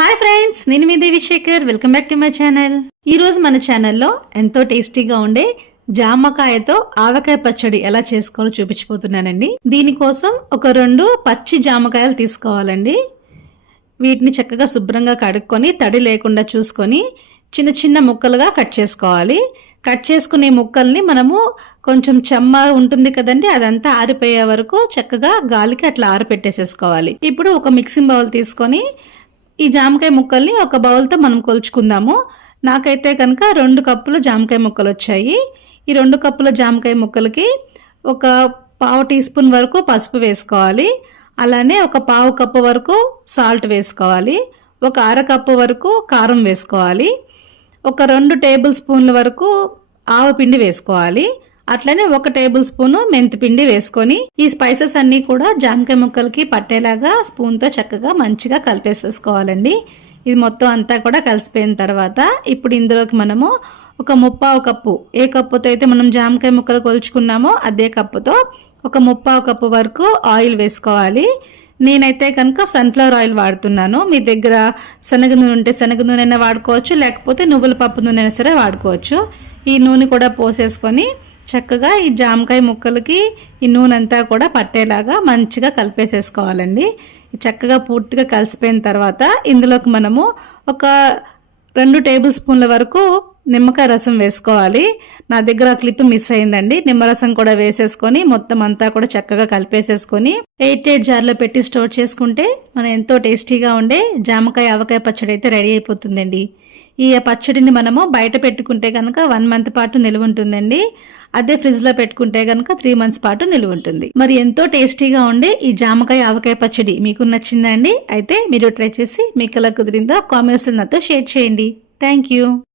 Hi friends నేను మీ Devi Shekhar welcome back to my channel. ఈరోజు మన ఛానల్లో ఎంతో టేస్టీగా ఉండే జామకాయతో ఆవకాయ పచ్చడి ఎలా చేసుకోవాలో చూపించిపోతున్నానండి దీనికోసం ఒక రెండు పచ్చి జామకాయలు తీసుకోవాలండి. వీటిని చక్కగా శుభ్రంగా కడుక్కొని తడి లేకుండా చూసుకొని చిన్న చిన్న ముక్కలుగా కట్ చేసుకోవాలి. కట్ చేసుకునే ముక్కల్ని మనము కొంచెం చెమ్మ ఉంటుంది కదండి అదంతా ఆరిపోయే వరకు చక్కగా గాలికి అట్లా ఆరిపెట్టేసేసుకోవాలి. ఇప్పుడు ఒక మిక్సింగ్ బౌల్ తీసుకొని ఈ జామకాయ ముక్కల్ని ఒక బౌల్తో మనం కొలుచుకుందాము. నాకైతే కనుక రెండు కప్పుల జామకాయ ముక్కలు వచ్చాయి. ఈ రెండు కప్పుల జామకాయ ముక్కలకి ఒక పావు టీ స్పూన్ వరకు పసుపు వేసుకోవాలి. అలానే ఒక పావు కప్పు వరకు సాల్ట్ వేసుకోవాలి. ఒక అర కప్పు వరకు కారం వేసుకోవాలి. ఒక రెండు టేబుల్ స్పూన్ల వరకు ఆవపిండి వేసుకోవాలి. అట్లనే ఒక టేబుల్ స్పూన్ మెంతిపిండి వేసుకొని ఈ స్పైసెస్ అన్నీ కూడా జామకాయ ముక్కలకి పట్టేలాగా స్పూన్తో చక్కగా మంచిగా కలిపేసేసుకోవాలండి. ఇది మొత్తం అంతా కూడా కలిసిపోయిన తర్వాత ఇప్పుడు ఇందులోకి మనము ఒక ముప్పావు కప్పు ఏ కప్పుతో అయితే మనం జామకాయ ముక్కలు కొలుచుకున్నామో అదే కప్పుతో ఒక ముప్పావు కప్పు వరకు ఆయిల్ వేసుకోవాలి. నేనైతే కనుక సన్ఫ్లవర్ ఆయిల్ వాడుతున్నాను. మీ దగ్గర శనగ నూనె ఉంటే శనగ నూనె అయినా వాడుకోవచ్చు లేకపోతే నువ్వుల పప్పు నూనె అయినా సరే వాడుకోవచ్చు. ఈ నూనె కూడా పోసేసుకొని చక్కగా ఈ జామకాయ ముక్కలకి ఈ నూనె అంతా కూడా పట్టేలాగా మంచిగా కలిపేసేసుకోవాలండి. చక్కగా పూర్తిగా కలిసిపోయిన తర్వాత ఇందులోకి మనము ఒక రెండు టేబుల్ స్పూన్ల వరకు నిమ్మకాయ రసం వేసుకోవాలి. నా దగ్గర క్లిప్ మిస్ అయిందండి. నిమ్మరసం కూడా వేసేసుకొని మొత్తం అంతా కూడా చక్కగా కలిపేసేసుకొని ఎయిట్ ఎయిట్ జార్లో పెట్టి స్టోర్ చేసుకుంటే మనం ఎంతో టేస్టీగా ఉండే జామకాయ ఆవకాయ పచ్చడి అయితే రెడీ అయిపోతుందండి. ఈ పచ్చడిని మనము బయట పెట్టుకుంటే కనుక వన్ మంత్ పాటు నిలువ ఉంటుందండి. అదే ఫ్రిడ్జ్లో పెట్టుకుంటే కనుక త్రీ మంత్స్ పాటు నిలువ ఉంటుంది. మరి ఎంతో టేస్టీగా ఉండే ఈ జామకాయ ఆవకాయ పచ్చడి మీకు నచ్చిందా అండి? అయితే మీరు ట్రై చేసి మీకు ఎలా కుదిరిందో కామెంట్స్ నాతో షేర్ చేయండి. Thank you.